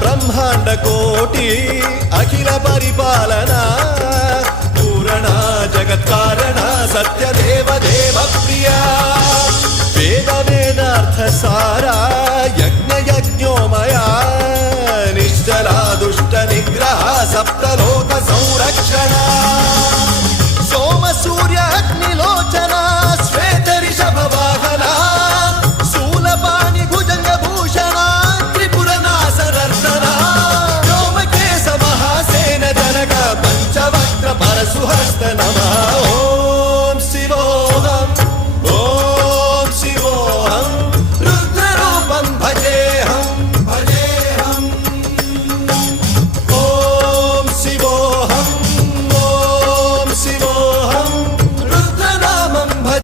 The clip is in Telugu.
బ్రహ్మాండ కోటి అఖిల పరిపాలన పూరణ జగత్కారణ సత్యదేవ దేవ ప్రియ వేద వేదార్థ సారా